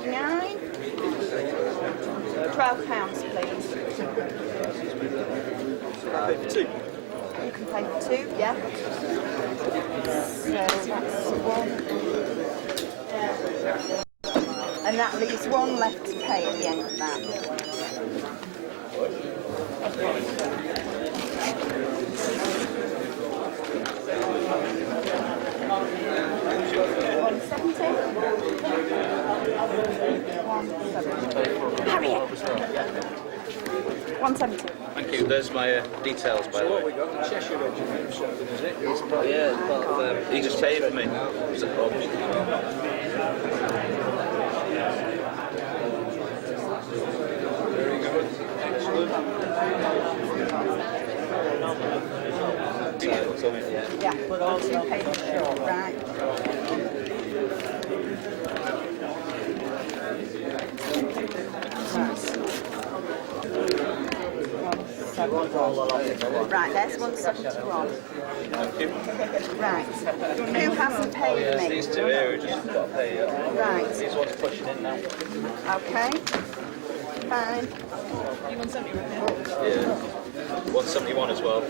£1.59. £12, please. Two. You can pay for two, yeah. So that's one. And that leaves one left to pay at the end of that. Harriet. 170. Thank you. There's my details, by the way. We got the Cheshire Regiment or something, is it? Yeah, but he just paid for me. It's a problem. Very good. Excellent. Yeah, two pages short, right. Right, there's 171. Right. Who hasn't paid me? These two here who just got to pay. Right. These ones pushing in now. Okay. Fine. You 170 right now? Yeah. 171 as well.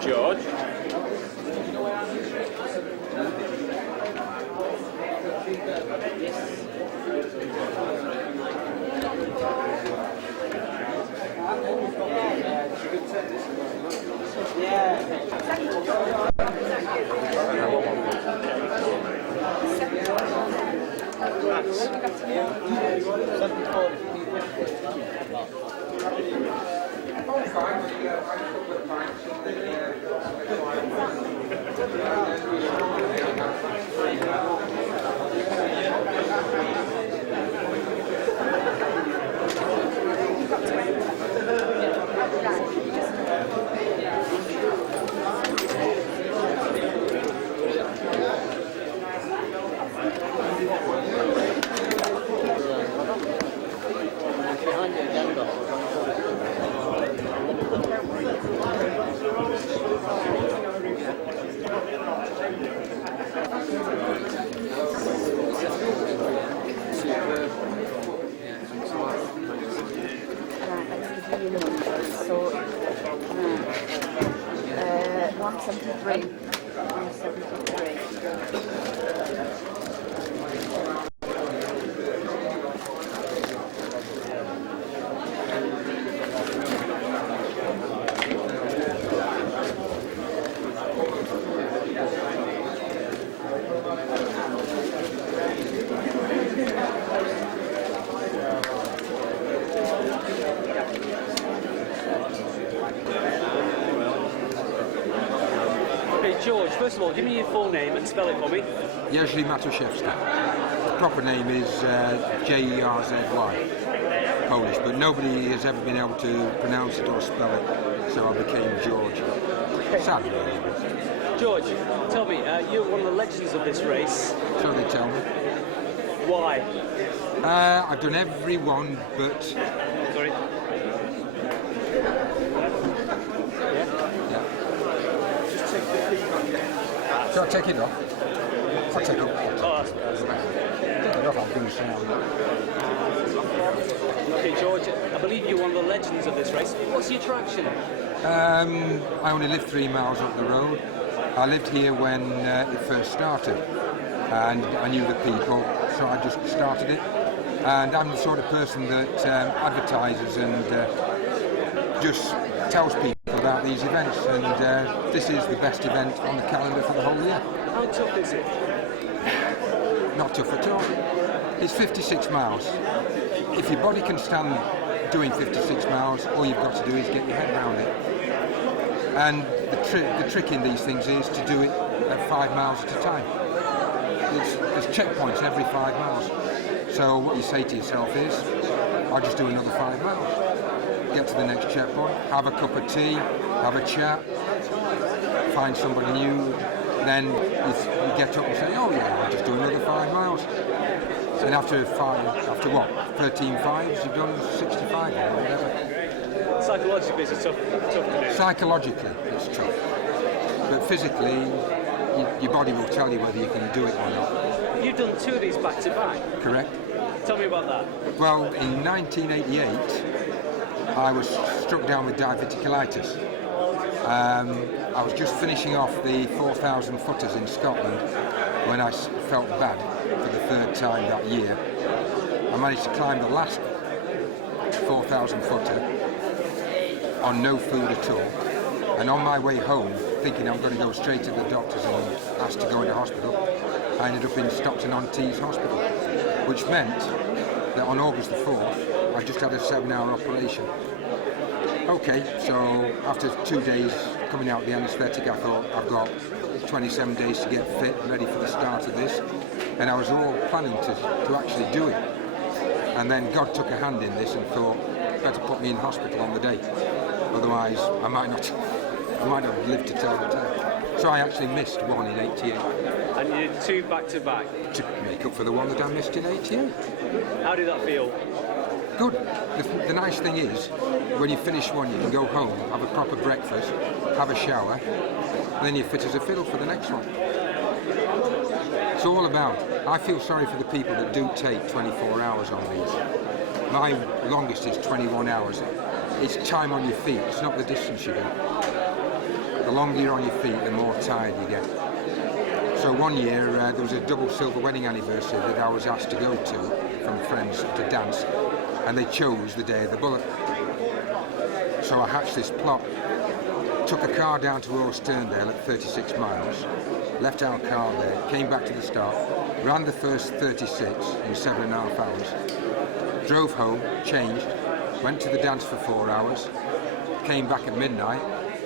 George. So, 173. 173. George, first of all, give me your full name and spell it for me. Jerzy Matuszewski. Proper name is Jerzy, Polish, but nobody has ever been able to pronounce it or spell it, so I became George. Sad, really. George, tell me, you're one of the legends of this race. So they tell me. Why? I've done every one, but... Sorry? So I take it off. I'll take it off. Oh, Take it off, I'll do the sound. okay, George, I believe you're one of the legends of this race. What's the attraction? I only live 3 miles up the road. I lived here when it first started, and I knew the people, so I just started it. And I'm the sort of person that advertises and just tells people about these events, and this is the best event on the calendar for the whole year. How tough is it? Not tough at all. It's 56 miles. If your body can stand doing 56 miles, all you've got to do is get your head around it. And the trick in these things is to do it at 5 miles at a time. There's checkpoints every 5 miles. So what you say to yourself is, I'll just do another 5 miles. Get to the next checkpoint, have a cup of tea, have a chat, find somebody new, then you get up and say, oh yeah, I'll just do another 5 miles. And after 13 fives, you've done 65 or whatever. Psychologically, it's tough to do. Psychologically, it's tough. But physically, your body will tell you whether you can do it or not. You've done 2 of these back to back. Correct? Tell me about that. Well, in 1988, I was struck down with diverticulitis. I was just finishing off the 4,000 footers in Scotland when I felt bad for the 3rd time that year. I managed to climb the last 4,000 footer on no food at all, and on my way home, thinking I'm going to go straight to the doctors and ask to go into hospital, I ended up in Stockton-on-Tees Hospital, which meant that on August the 4th, I just had a 7-hour operation. Okay, so after 2 days coming out of the anaesthetic, I thought I've got 27 days to get fit, ready for the start of this, and I was all planning to actually do it. And then God took a hand in this and thought, better put me in hospital on the day, otherwise I might not have lived to tell the tale. So I actually missed one in 88. And you did 2 back to back. To make up for the one that I missed in 88. How did that feel? Good. The nice thing is, when you finish one, you can go home, have a proper breakfast, have a shower, and then you're fit as a fiddle for the next one. It's all about, I feel sorry for the people that do take 24 hours on these. My longest is 21 hours. It's time on your feet, it's not the distance you do. The longer you're on your feet, the more tired you get. So one year, there was a double silver wedding anniversary that I was asked to go to from friends to dance, and they chose the day of the Bullock. So I hatched this plot, took a car down to Royal Sterndale at 36 miles, left our car there, came back to the start, ran the first 36 in 7.5 hours, drove home, changed, went to the dance for 4 hours, came back at midnight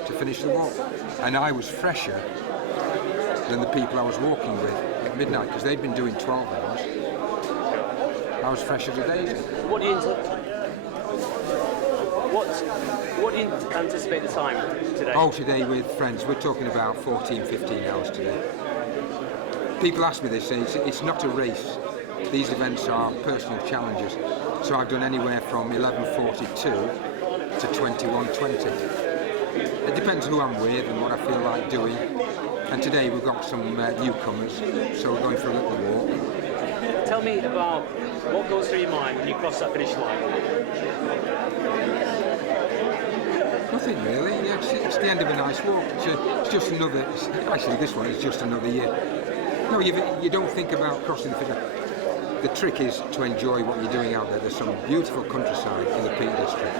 to finish the walk. And I was fresher than the people I was walking with at midnight, because they'd been doing 12 hours. I was fresh as a daisy. What do you anticipate the time today? Oh, today with friends, we're talking about 14, 15 hours today. People ask me this, it's not a race. These events are personal challenges. So I've done anywhere from 11:42 to 21:20. It depends who I'm with and what I feel like doing. And today we've got some newcomers, so we're going for a little walk. Tell me about what goes through your mind when you cross that finish line. Nothing really. Yeah, it's the end of a nice walk. It's just another. Actually, this one is just another year. No, you don't think about crossing the finish. The trick is to enjoy what you're doing out there. There's some beautiful countryside in the Peak District.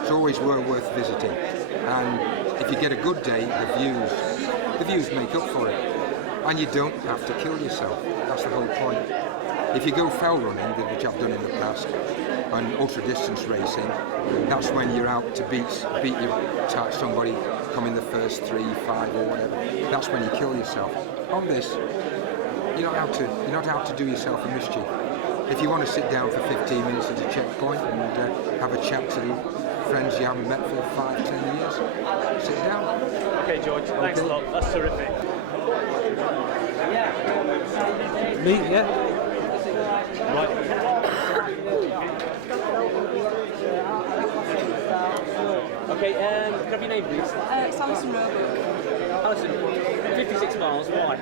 It's always well worth visiting. And if you get a good day, the views make up for it. And you don't have to kill yourself. That's the whole point. If you go fell running, which I've done in the past, and ultra distance racing, that's when you're out to beat somebody, come in the first 3, 5 or whatever. That's when you kill yourself. On this, you're not out to do yourself a mischief. If you want to sit down for 15 minutes at a checkpoint and have a chat to friends you haven't met for 5, 10 years, sit down. Okay, George, thanks a lot. That's terrific. Me, yeah. Right. Okay, can I have your name, please? Samson Roebuck. Alison, 56 miles, why?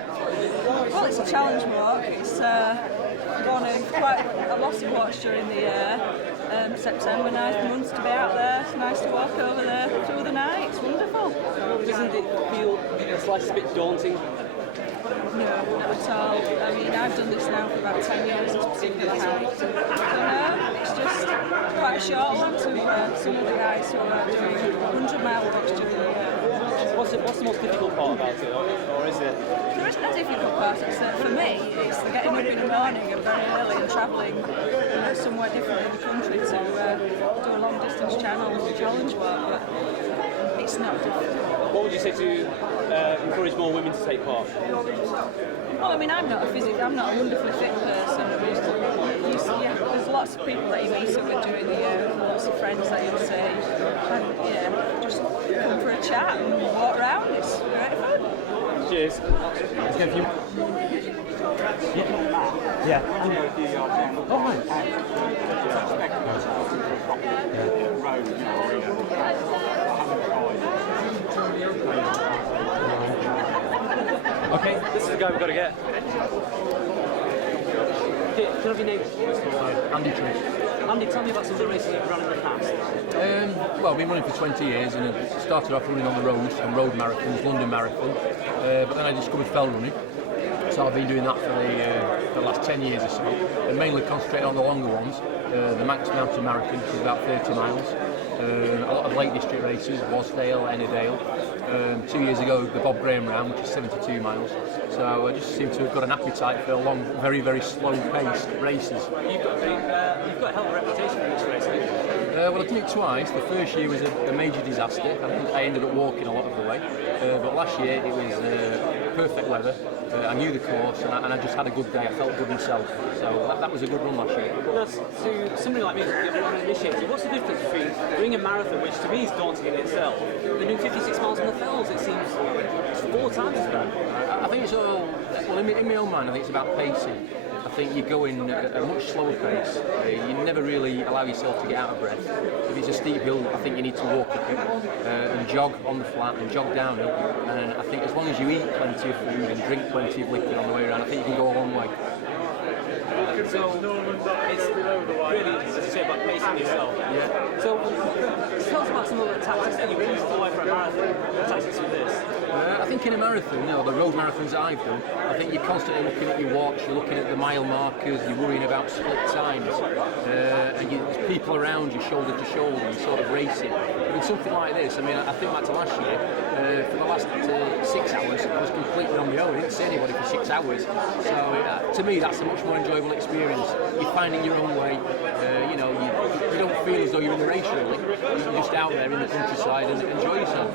Well, it's a challenge walk. It's one of quite a lot of watch during the September, nice months to be out there. It's nice to walk over there through the night. It's wonderful. Doesn't it feel it's like a bit daunting No, not at all. I mean, I've done this now for about 10 years, this particular height. So no, it's just quite a short one to some of the guys who are doing 100-mile walks during the year. What's the most difficult part about it, or is it? There isn't a difficult part. It's for me, it's getting up in the morning and very early and travelling somewhere different in the country to do a long distance challenge walk. But it's not difficult. What would you say to encourage more women to take part? Well, I mean, I'm not a wonderfully fit person. There's lots of people that you meet who are doing the lots of friends that you'll see. And yeah, just come for a chat and walk around. It's great fun. Cheers. Let's get a few. Yeah. Oh, right. Okay, this is the guy we've got to get. Okay, can I have your name? Andy Tree. Andy, tell me about some of the races you've run in the past. Well, I've been running for 20 years and I started off running on the roads, on road marathons, London Marathon, but then I discovered fell running. So I've been doing that for the last 10 years or so, and mainly concentrating on the longer ones. The Manx Mountain Marathon, which is about 30 miles. A lot of Lake District races, Wasdale, Ennerdale. 2 years ago, the Bob Graham Round, which is 72 miles. So I just seem to have got an appetite for long, very, very slow-paced races. You've got a hell of a reputation for this race, haven't you? Well, I've done it twice. The first year was a major disaster. I think I ended up walking a lot of the way. But last year it was perfect weather. I knew the course and I just had a good day. I felt good myself. So that was a good run last year. Now, to somebody like me who's uninitiated, what's the difference between doing a marathon, which to me is daunting in itself, and doing 56 miles on the fells? It seems 4 times as bad. I think it's all, well, in my own mind, I think it's about pacing. I think you go in at a much slower pace. You never really allow yourself to get out of breath. If it's a steep hill, I think you need to walk up it and jog on the flat and jog downhill. And I think as long as you eat plenty of food and drink plenty of liquid on the way around, I think you can go a long way. So it's really, as you say, about pacing yourself. Yeah. So tell us about some of the tactics that you use to for a marathon, the tactics with this. I think in a marathon, the road marathons that I've done, I think you're constantly looking at your watch, you're looking at the mile markers, you're worrying about split times, and there's people around you shoulder to shoulder and sort of racing. But in something like this, I mean, I think back to last year, for the last 6 hours, I was completely on my own. I didn't see anybody for 6 hours. So to me, that's a much more enjoyable experience. You're finding your own way. You don't feel as though you're in the race really. You're just out there in the countryside and enjoy yourself.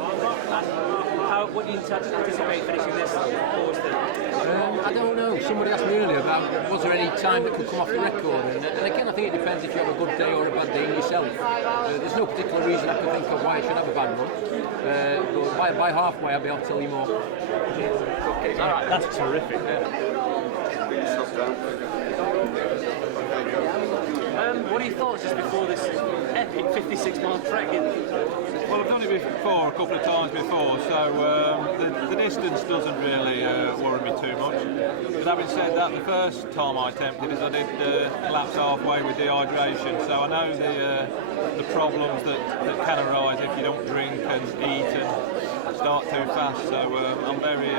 What do you anticipate finishing this course then? I don't know. Somebody asked me earlier about was there any time that could come off the record, and again I think it depends if you have a good day or a bad day in yourself. There's no particular reason I can think of why I should have a bad run, but by halfway I'll be able to tell you more. Okay, all right, that's terrific. What are your thoughts just before this epic 56-mile trek? Well, I've done it before, a couple of times before, so the distance doesn't really worry me too much. But having said that, the first time I attempted it, I did lapse halfway with dehydration, so I know the problems that can arise if you don't drink and eat and start too fast. So I'm very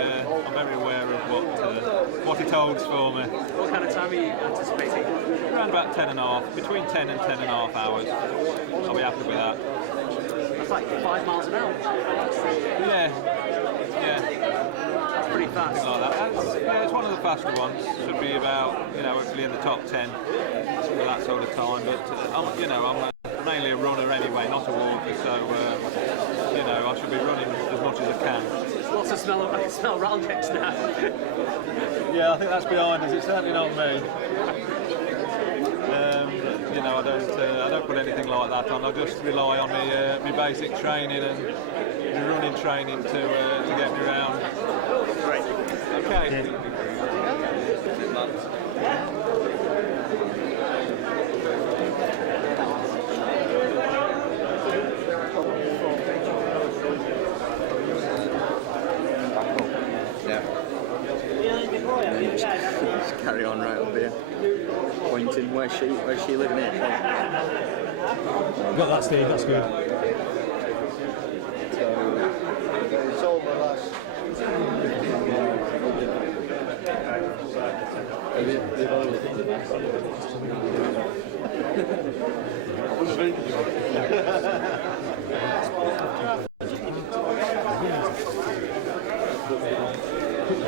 aware of what it holds for me. What kind of time are you anticipating? Around about 10.5, between 10 and 10.5 hours. I'll be happy with that. That's like 5 miles an hour. Yeah. That's pretty fast. Something like that. It's one of the faster ones. Should be about, hopefully in the top 10 for that sort of time. But I'm mainly a runner anyway, not a walker. So I should be running as much as I can. There's lots of smell. I can smell Raldex now. Yeah, I think that's behind us. It's certainly not me. I don't put anything like that on. I just rely on my basic training and my running training to get me around. Great. Okay. Just carry on right up here. Pointing, where's she living here? Got that, Steve, that's good. It's over last.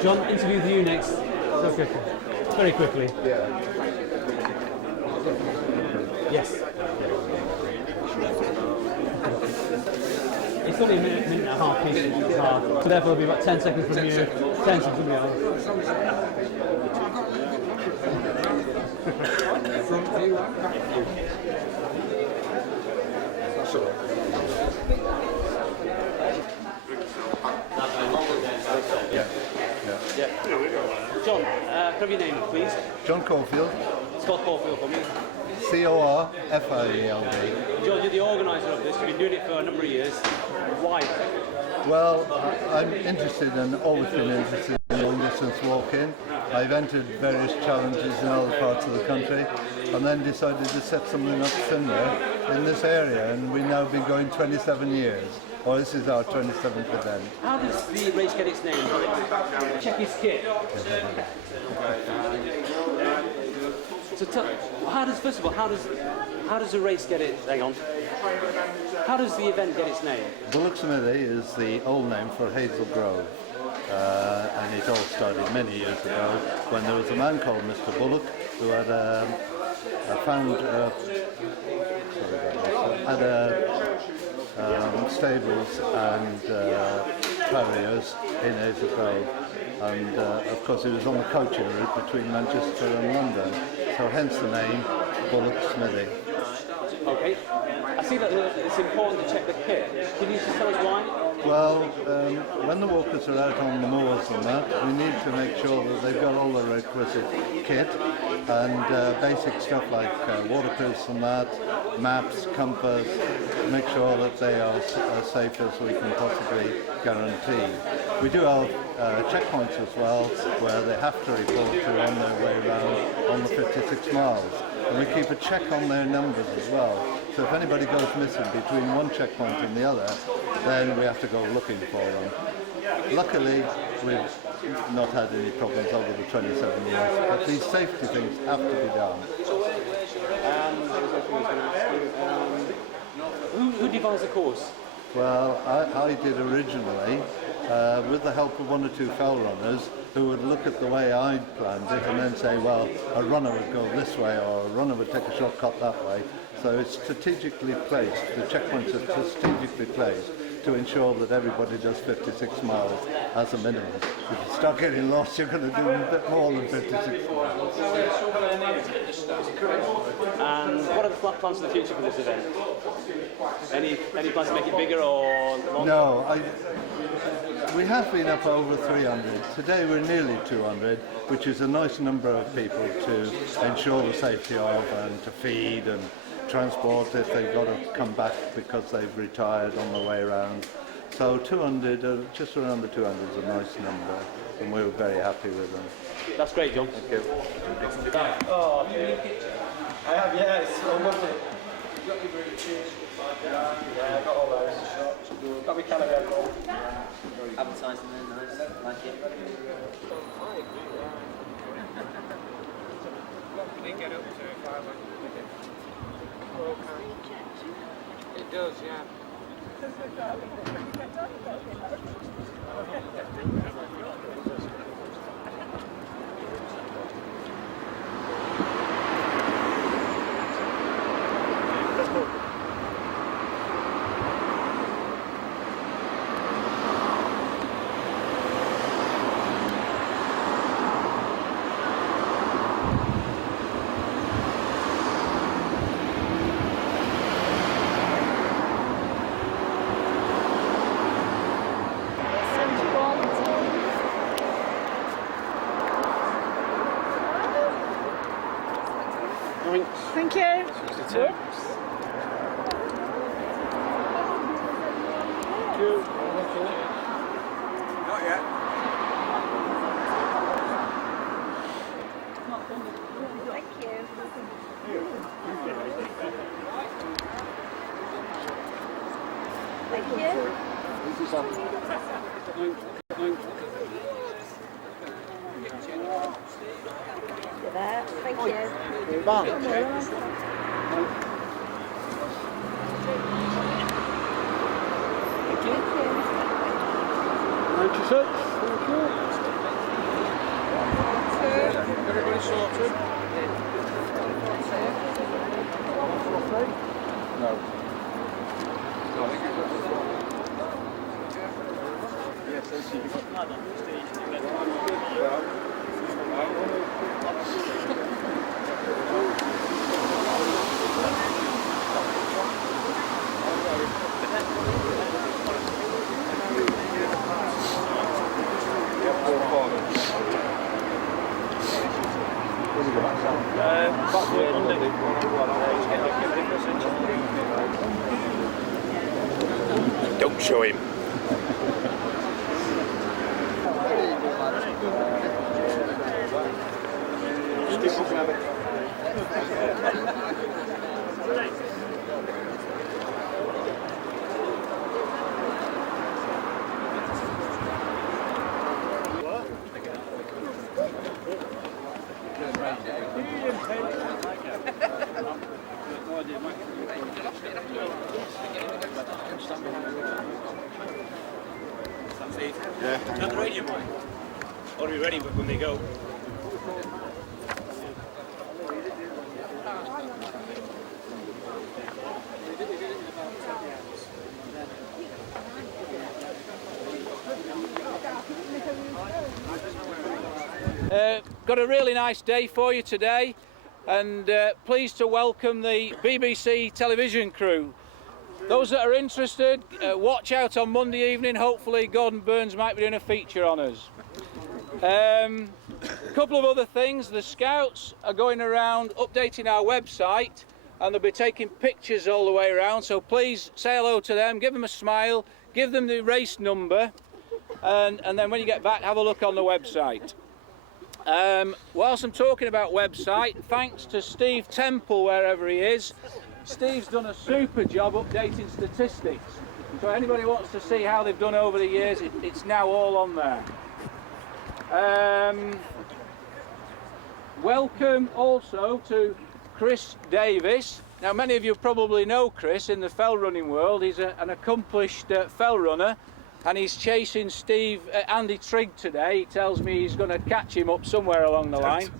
John, interview with you next. Okay. Very quickly. Yes. It's only a minute and a half piece in the car, so therefore it'll be about 10 seconds from you, 10 seconds from you. John, can I have your name, please? John Caulfield, Spell Caulfield for me. Corfield. John, you're the organiser of this. You've been doing it for a number of years. Why? Well, I'm always been interested in long distance walking. I've entered various challenges in other parts of the country and then decided to set something up similar in this area, and we've now been going 27 years. Well, this is our 27th event. How does the race get its name? Check his kit. So first of all, how does the race get it? Hang on. How does the event get its name? Bullock Smithy is the old name for Hazel Grove, and it all started many years ago when there was a man called Mr. Bullock who had stables and farriers in Hazel Grove, and of course it was on the coaching route between Manchester and London, so hence the name Bullock Smithy. Okay. I see that it's important to check the kit. Can you just tell us why? Well, when the walkers are out on the moors and that, we need to make sure that they've got all the requisite kit and basic stuff like waterproofs and that, maps, compass, make sure that they are as safe as we can possibly guarantee. We do have checkpoints as well where they have to report to on their way around on the 56 miles. And we keep a check on their numbers as well. So if anybody goes missing between one checkpoint and the other, then we have to go looking for them. Luckily, we've not had any problems over the 27 years, but these safety things have to be done. Who devised the course? Well, I did originally, with the help of one or two foul runners, who would look at the way I'd planned it and then say, well, a runner would go this way or a runner would take a shortcut that way. So it's strategically placed, the checkpoints are strategically placed to ensure that everybody does 56 miles as a minimum. If you start getting lost, you're going to do a bit more than 56 miles. And what are the plans for the future for this event? Any plans to make it bigger or longer? No, we have been up over 300. Today we're nearly 200, which is a nice number of people to ensure the safety of and to feed and transport if they've got to come back because they've retired on the way around. So 200, just around the 200 is a nice number, and we're very happy with them. That's great, John. Thank you. Oh, okay. I have, yeah, it's so lovely. Yeah, I got all those. Got me kind of Advertising there, nice, like it. It does, yeah. Thank you. Not yet. Thank you. Thank you. Everybody sorted? No. Don't show him. Yeah. Not the radio boy. Or are we ready when we go? Got a really nice day for you today, and pleased to welcome the BBC television crew. Those that are interested, watch out on Monday evening. Hopefully Gordon Burns might be doing a feature on us. A couple of other things. The Scouts are going around updating our website, and they'll be taking pictures all the way around, so please say hello to them, give them a smile, give them the race number, and then when you get back, have a look on the website. Whilst I'm talking about website, thanks to Steve Temple wherever he is. Steve's done a super job updating statistics, so anybody wants to see how they've done over the years, it's now all on there. Welcome also to Chris Davis. Now many of you probably know Chris in the fell running world. He's an accomplished fell runner, and he's chasing Andy Trigg today. He tells me he's going to catch him up somewhere along the line,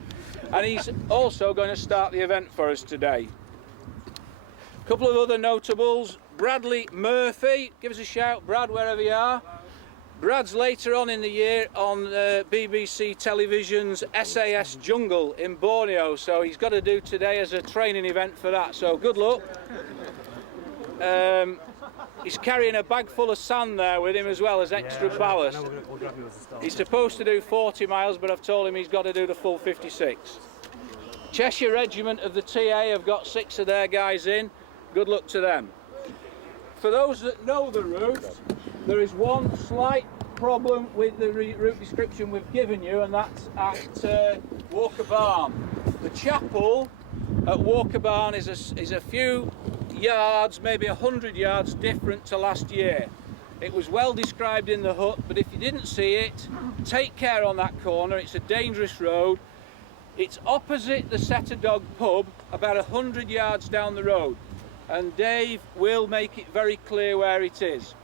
and he's also going to start the event for us today. A couple of other notables. Bradley Murphy, give us a shout, Brad, wherever you are. Brad's later on in the year on BBC Television's SAS Jungle in Borneo, so he's got to do today as a training event for that, so good luck. He's carrying a bag full of sand there with him as well as extra ballast. He's supposed to do 40 miles, but I've told him he's got to do the full 56. Cheshire Regiment of the TA have got 6 of their guys in. Good luck to them. For those that know the route, there is one slight problem with the route description we've given you, and that's at Walker Barn. The chapel at Walker Barn is a few yards, maybe 100 yards different to last year. It was well described in the hut, but if you didn't see it, take care on that corner. It's a dangerous road. It's opposite the Setter Dog pub, about 100 yards down the road, and Dave will make it very clear where it is.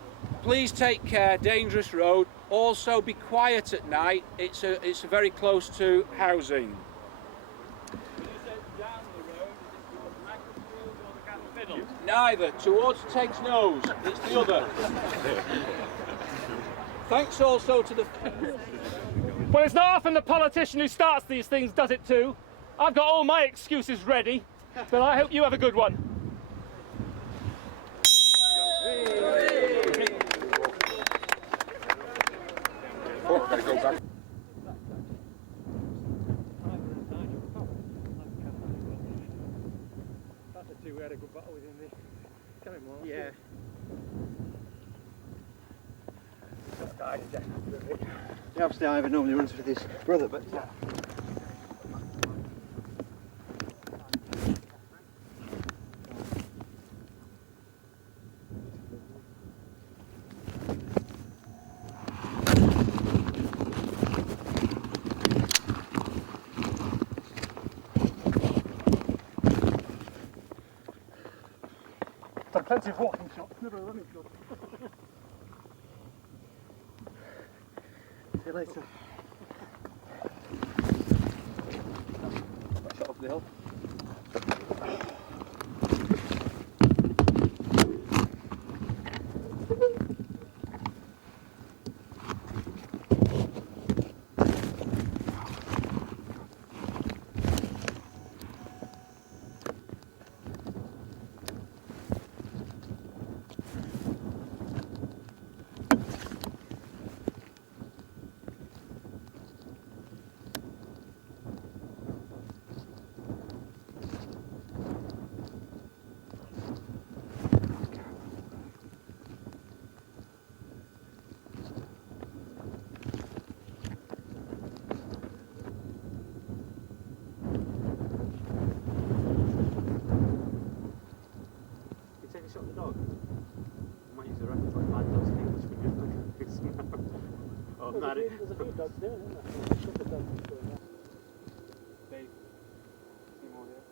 Please take care, dangerous road. Also be quiet at night, it's very close to housing. Neither, towards Teg's nose, it's the other. Thanks also to the... Well, it's not often the politician who starts these things does it too. I've got all my excuses ready, but I hope you have a good one. Oh, I've got to go back. We had a good battle within the coming one. Yeah. Yeah, obviously Ivan normally runs with his brother, but expensive walking shot, never a running shot. See you later. Shot up the hill. Shot the dog. I might use the reference like bad dogs in English for good. Oh, Mary. There's a few dogs there, isn't there? A couple of dogs going on. Dave, see more here.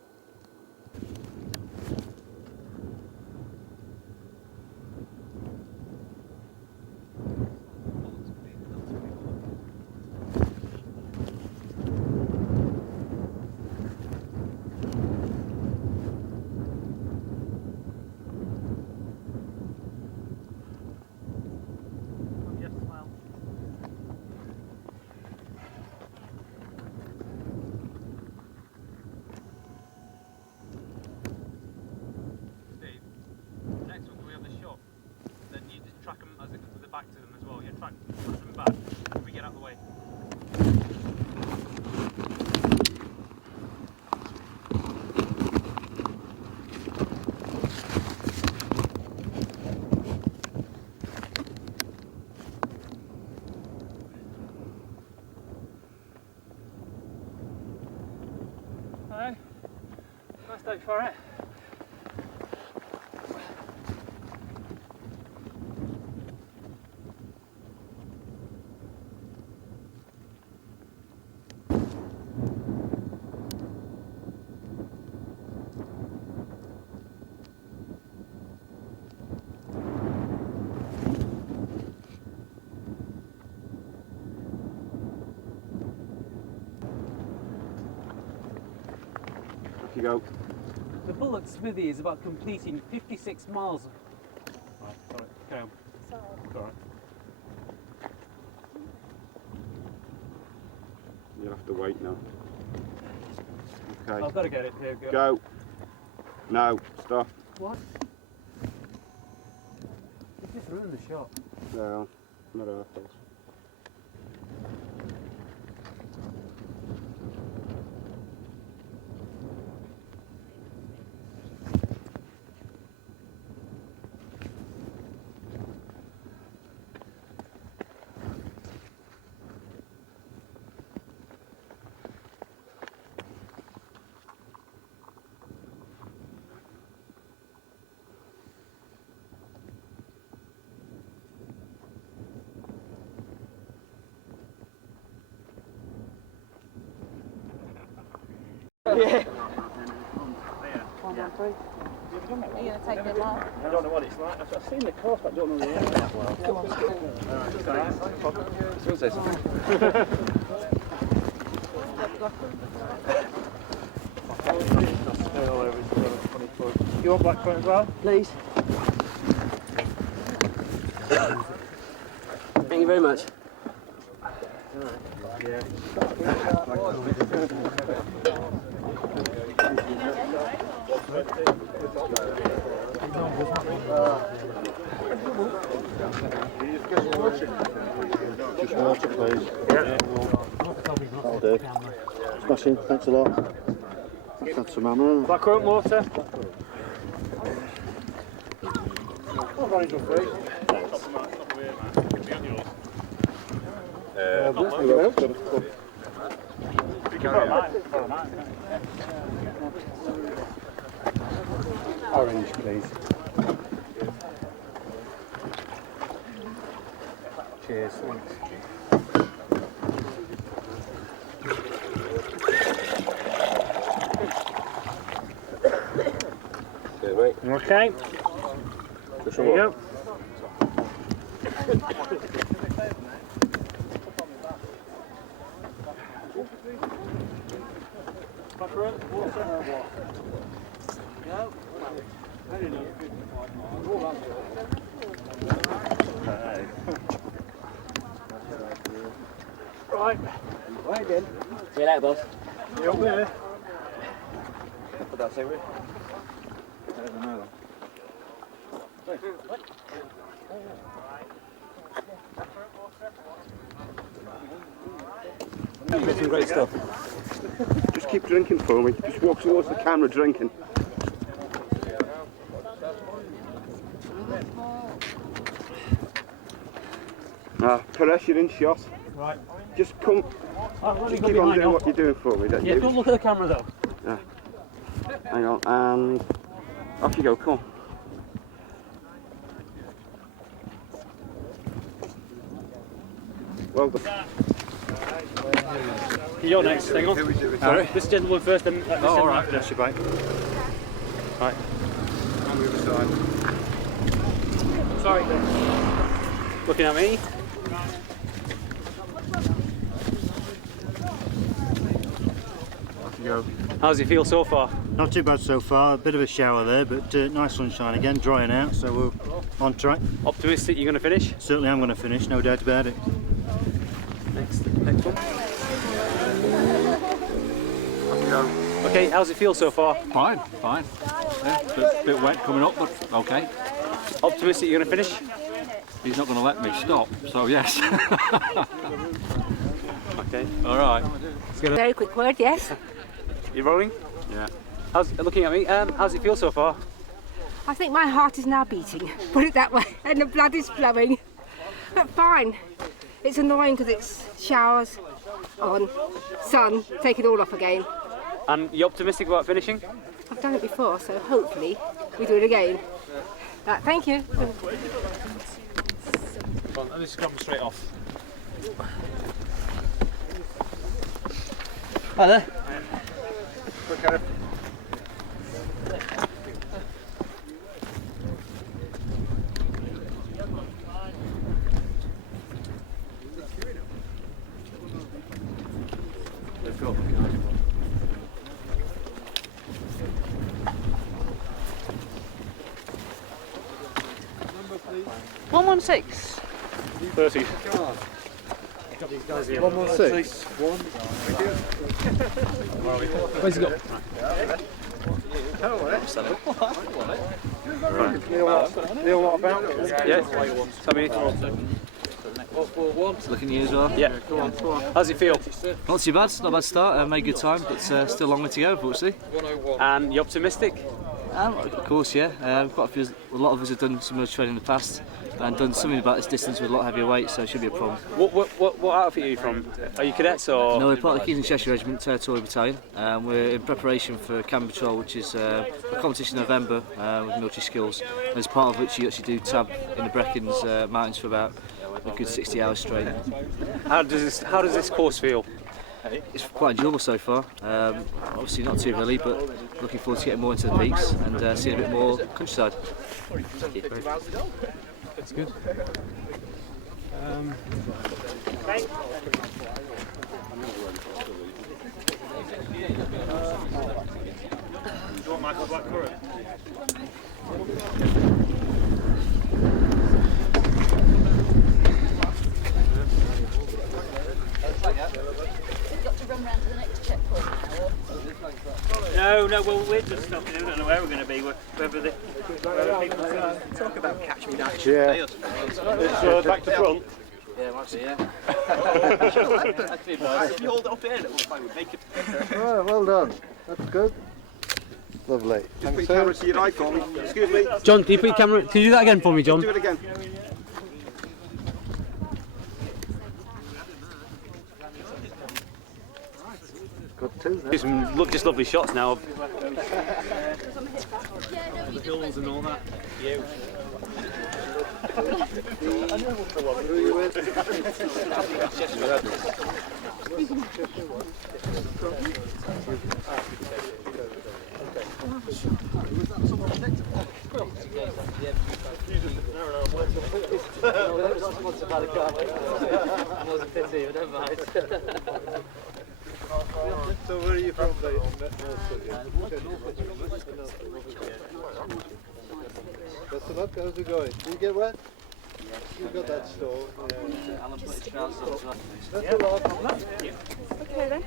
Back to them as well. Yeah, track them back. If we get out of the way. Hi. Nice day for it. You go. The Bullock Smithy is about completing 56 miles. Right, sorry, carry on. Sorry. It's alright. You'll have to wait now. Okay. I've got to get it here. Go. No, stop. What? You just ruined the shot. No, not our fault. Yeah. 1, 1, 3. Are you going to take them off? I don't know what it's like. I've seen the course, but I don't know the area that well. Go on. It's alright, no problem. Someone say something. You want black currant as well? Please. Thank you very much. Yeah. Just water, please. Yeah. That'll do. Smashing, thanks a lot. That's some hammer. Black currant water. Orange one, please. Orange, please. Cheers. Okay, mate. Okay. There you go. Right. Right then. See you later, boss. You up there? Put that thing with. Some great stuff. Just keep drinking for me. Just walk towards the camera drinking. Paresh, you're in shot. Right. Just come. Just keep on doing what you're doing for me. Yeah, don't look at the camera though. Yeah. Hang on, and off you go. Come on. Well done. You're next. Hang on. Sorry? This gentleman first, then this all right. That's your bike. Right. On the other side. Sorry. Looking at me. Off you go. How's it feel so far? Not too bad so far, a bit of a shower there, but nice sunshine again, drying out, so we're on track. Optimistic you're going to finish? Certainly I'm going to finish, no doubt about it. Next one. Off you go. Okay, how's it feel so far? Fine. Yeah, bit wet coming up, but okay. Optimistic you're going to finish? He's not going to let me stop, so yes. Okay. All right. Very quick word, yes. You rolling? Yeah. How's looking at me? How's it feel so far? I think my heart is now beating, put it that way, and the blood is flowing. But fine. It's annoying because it's showers on, sun, take it all off again. And you optimistic about finishing? I've done it before, so hopefully we do it again. Thank you. Well, let me just grab them straight off. Hi there. Okay. Let's go. 116. 30. 116. Where's he got? Neil, what about? Yeah. Tommy. Looking at you as well. Yeah. Go on. How's it feel? Not too bad. Not a bad start. Made good time, but still a long way to go, unfortunately. And you optimistic? Of course, yeah. Quite a lot of us have done some of the training in the past and done something about this distance with a lot heavier weight, so it should be a problem. What outfit are you from? Are you cadets or? No, we're part of the Keys and Cheshire Regiment Territorial Battalion. We're in preparation for Camp Patrol, which is a competition in November with military skills. And as part of which you actually do tab in the Brecons Mountains for about a good 60 hours straight. How does this course feel? It's quite enjoyable so far. Obviously not too hilly, but looking forward to getting more into the peaks and seeing a bit more countryside. That's good. Do you want Michael Blackcurrant? Got to run round to the next checkpoint now, No, well, we're just stopping. We don't know where we're going to be. Whether people Talk about catch me down. Yeah. It's back to front. Yeah, might be, yeah. If you hold it up here, it looks like we make it. Right, well done. That's good. Lovely. Just put your camera to your iPhone. Excuse me. John, can you put your camera? Can you do that again for me, John? Do it again. Got two there. Do some just lovely shots now of the hills and all that. Who are you with? So where are you from? Best of luck, how's it going? Do you get wet? You've got that store. Yeah. Best of luck. Okay then.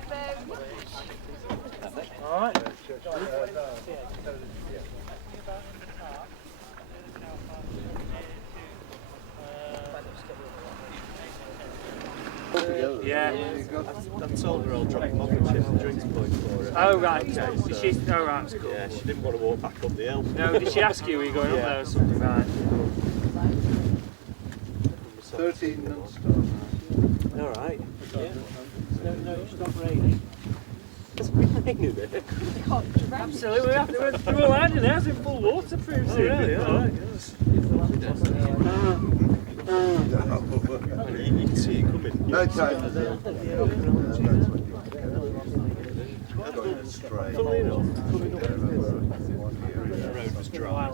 Alright. Yeah. I've told her I'll drop them off and she has a drinks point for it. Oh right, okay. Did she? Oh right, that's cool. Yeah, she didn't want to walk back up the hill. No, did she ask you were you going up there or something? Right. 13 non-stop. Alright. Yeah. No, it's not raining. It's raining there. Absolutely, we have to through a line in there, it's in full waterproof. Oh, really? Alright. You can see it coming. No time. Funnily enough, coming up the road was dry.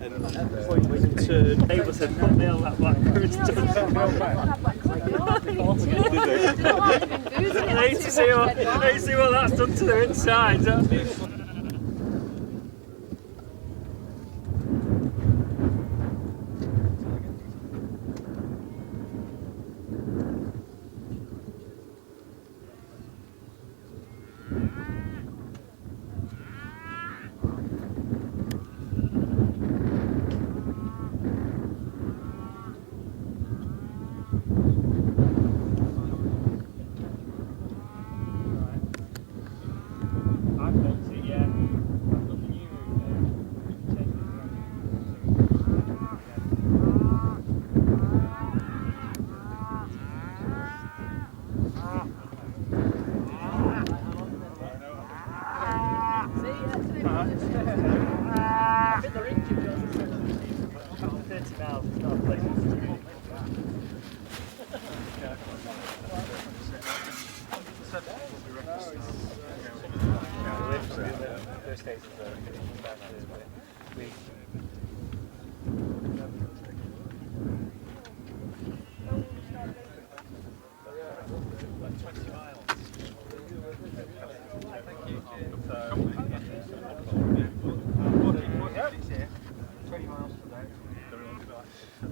And at the point when you turn, Neighbour said, put me on that black road. I need to see what that's done to their insides.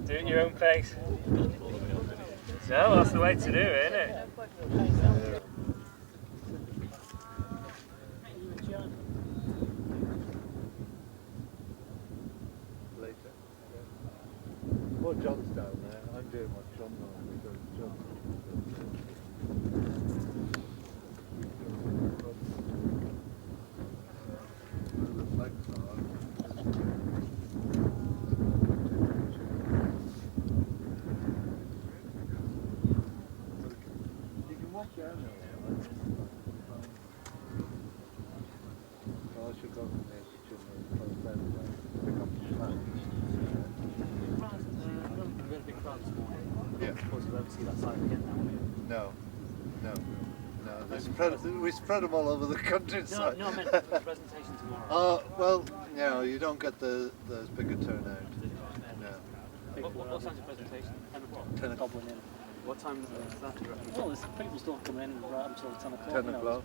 Do it at your own pace. So that's the way to do it, isn't it? Later. Well, John's down there. I'm doing what John normally does. You can walk down there. I should go from there to pick up the flag. Yeah. No. We spread them all over the countryside. No, I meant the presentation tomorrow. Well, no, you don't get those bigger turnout. No. What time's the presentation? 10 o'clock? 10 o'clock. What time is that? Well, there's people still coming in right until 10 o'clock. 10 o'clock,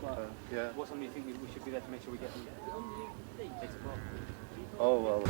yeah. What time do you think we should be there to make sure we get them? 8 o'clock. Oh, well.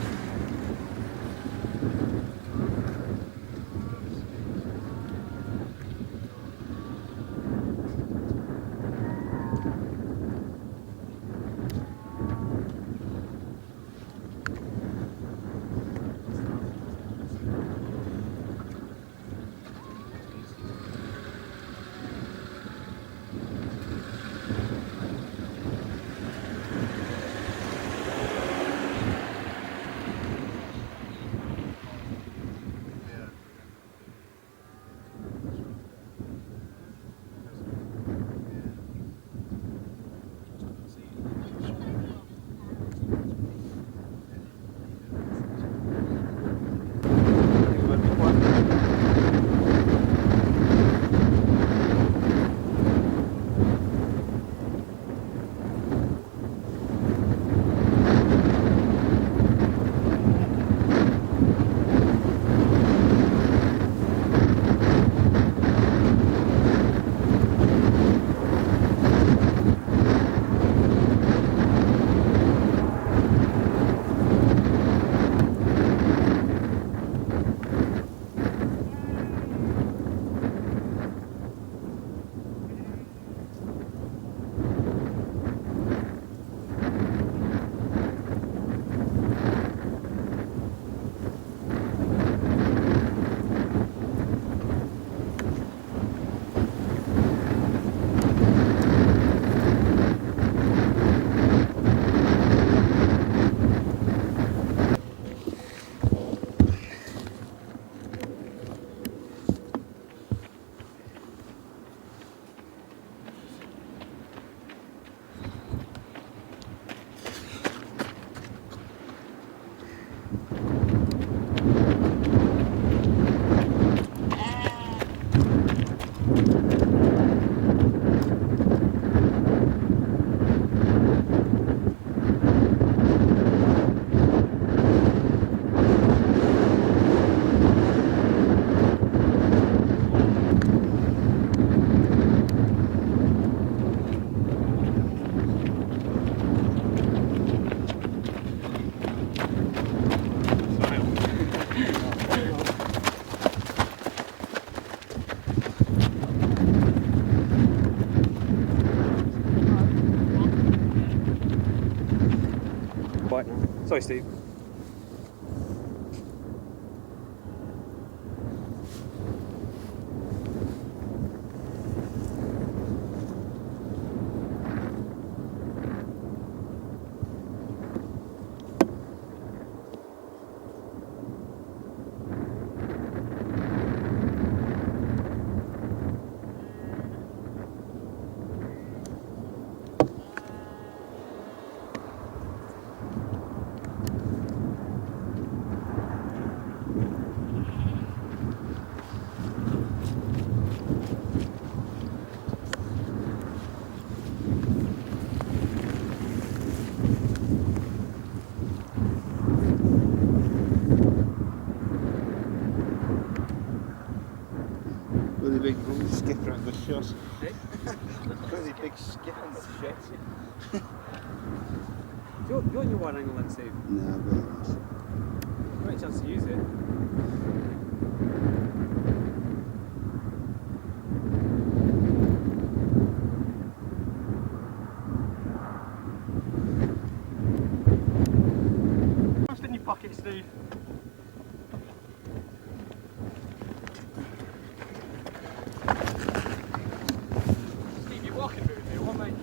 Sorry, Steve. Really big skip around the shot. Really big skip on the shot. Do you want your wide angle lens, Steve? No, very nice. Great chance to use it. Just in your pocket, Steve. Steve, you're walking through here, what, mate?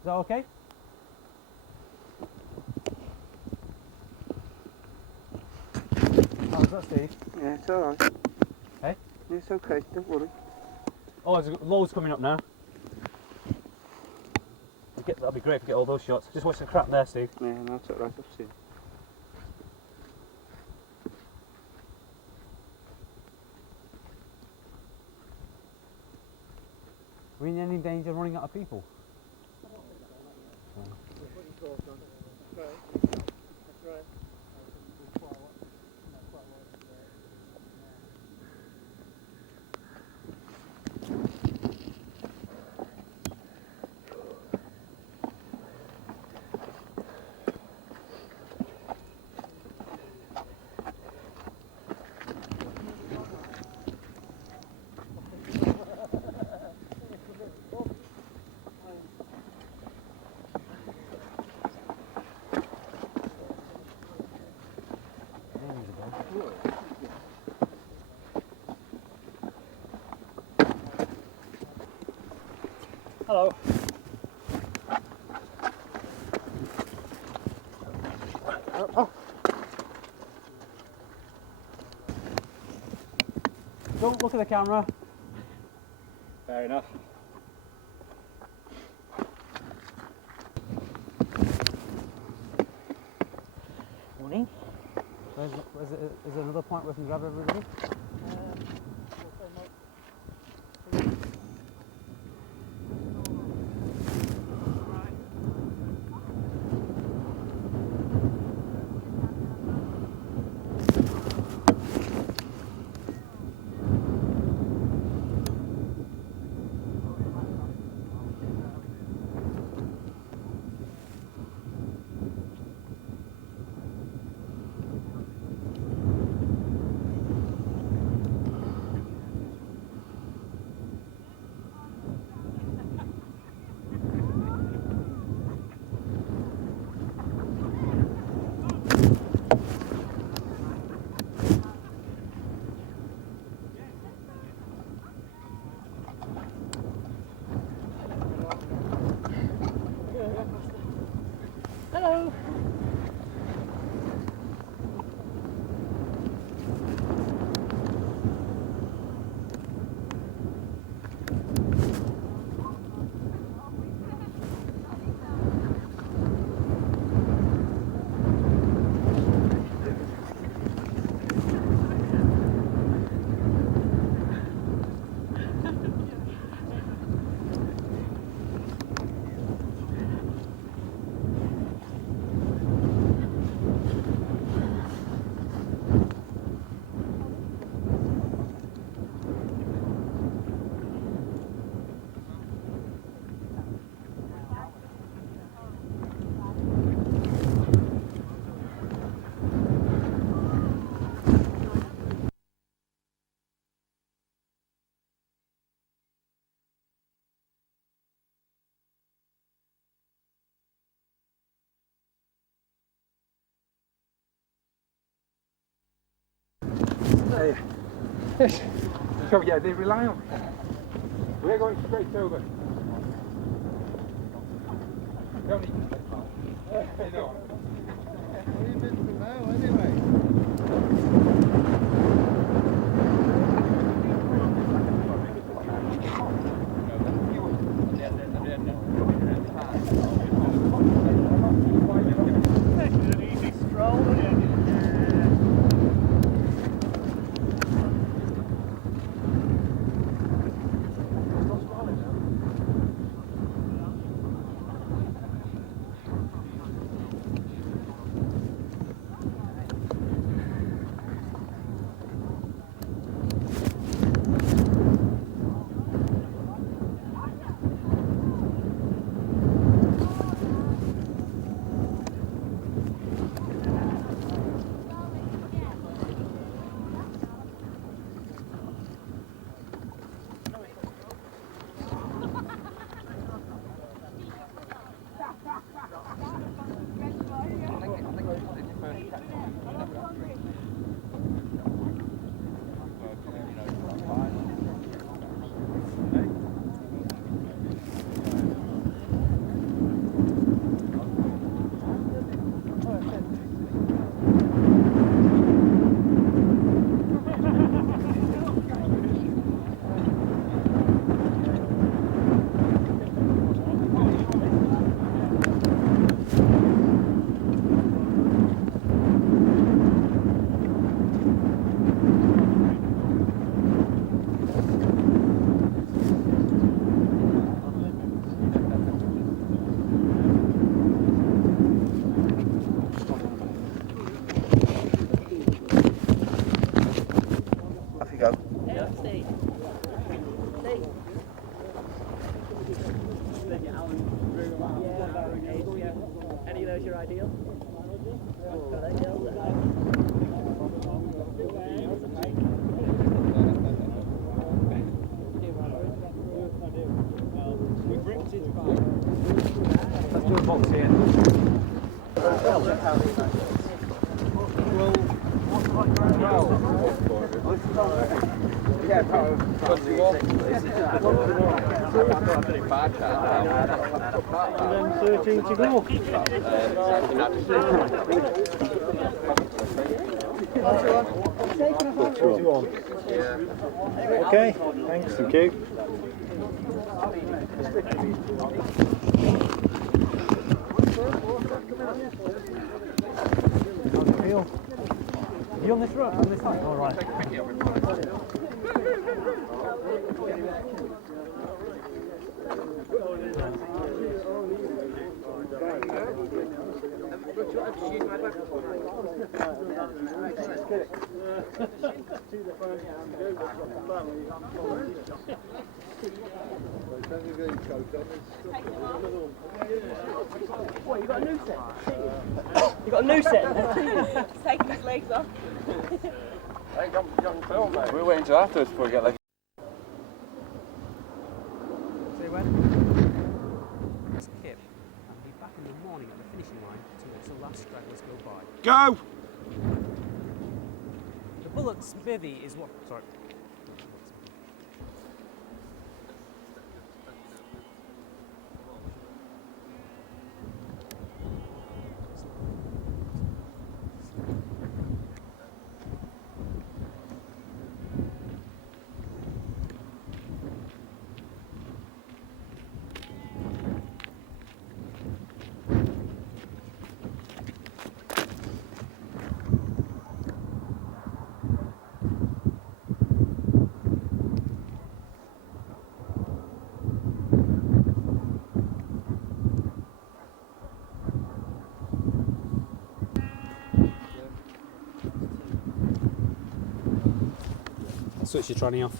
Is that okay? How was that, Steve? Yeah, it's alright. Hey? Yeah, it's okay, don't worry. Oh, there's loads coming up now. That'll be great if we get all those shots. Just watch the crap there, Steve. Yeah, no, it's alright, I've seen. Are we in any danger of running out of people? Hello. Don't look at the camera. Fair enough. Morning. Is there another point where we can grab everybody? Hello. So yeah, they rely on. We're going straight over. Don't need to you know. Leave it for now anyway. Any of those your ideal? Let's do a box here. Yeah, And then 13 to go. Okay, thanks. Thank you. How do you feel? Are you on this road? On this side? All right. What, you got a new set? You got a new set? Taking his legs off. Hey, young film, mate. We're waiting till afterwards before we get like. See when? Skip and be back in the morning at the finishing line to watch the last stragglers go by. Go! The Bullock Smithy is what? Sorry. Switch your tranny off.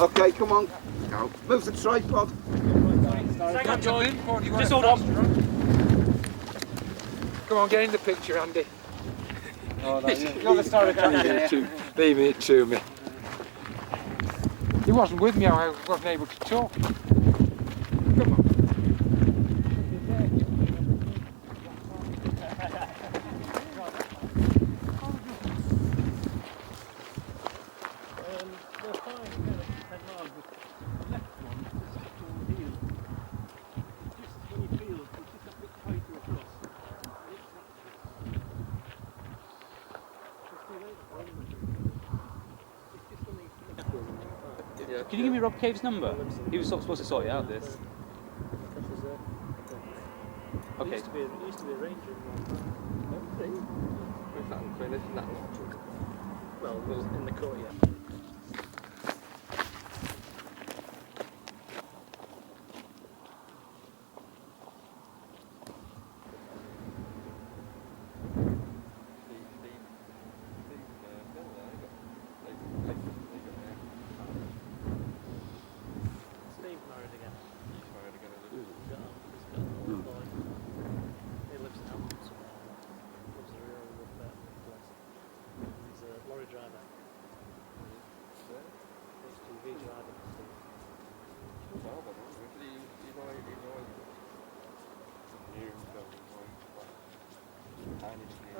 Okay, come on. Go. Move the tripod. Hang on, George. Just hold on. Come on, get in the picture, Andy. Oh, no, you're the star attraction here. Leave it to me. He wasn't with me, I wasn't able to talk. Come on. Can you give me Rob Cave's number? He was supposed to sort it out, this. Okay. He used to be a ranger well, in the court, yeah.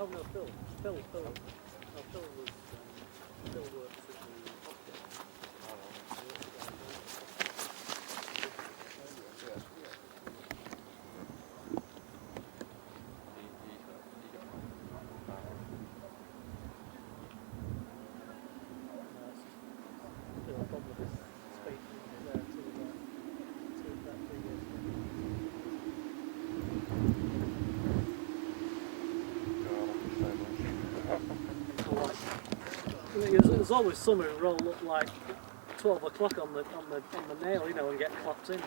Oh no, Phil. Phil was. Phil works at the hospital. There's always some who roll up like 12 o'clock on the nail, you know, and get clocked in. It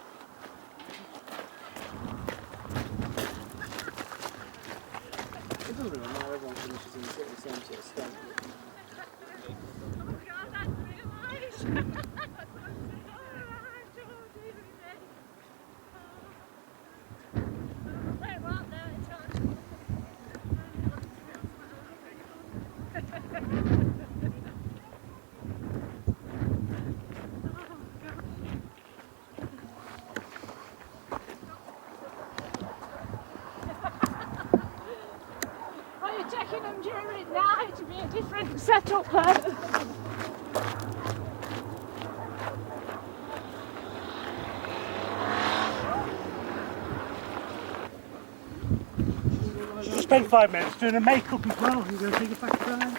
doesn't really matter, everyone finishes in the same sort of state. Are you checking them during the night to be a different setup there? Spend 5 minutes doing a makeup as well. You're going to take it back down.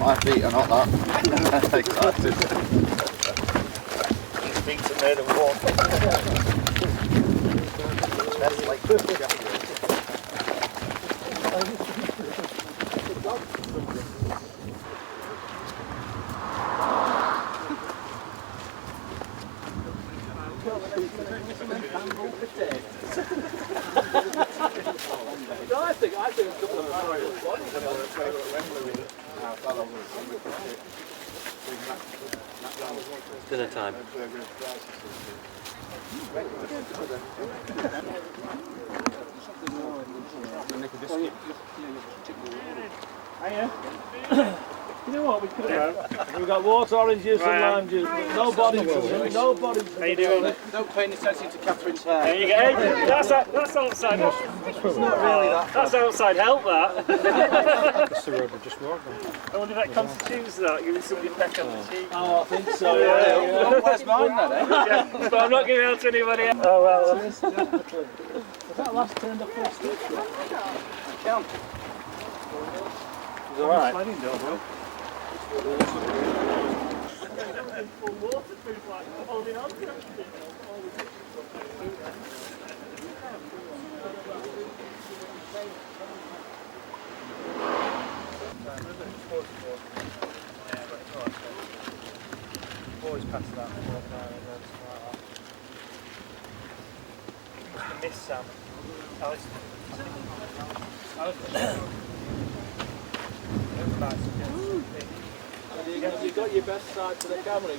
My feet are not that excited. His feet are made of water. That's like I think a couple of Dinner time. You know what, we could have. We've got water, orange juice and lime juice, but no body juice. No body juice. How you doing? don't pay any attention to Catherine's hair. There you go. Hey, that's outside. It's not really that. That's outside help, that. That's the road we just walked on. I wonder if that constitutes that, giving somebody a peck on the cheek. Oh, I think so, Yeah. Where's mine then, eh? Yeah, but I'm not giving it out to anybody else. Oh, well. Was that last turned up full stick? Count. It's alright. Always pass that. Miss Sam. Alice. You got your best side to the camera.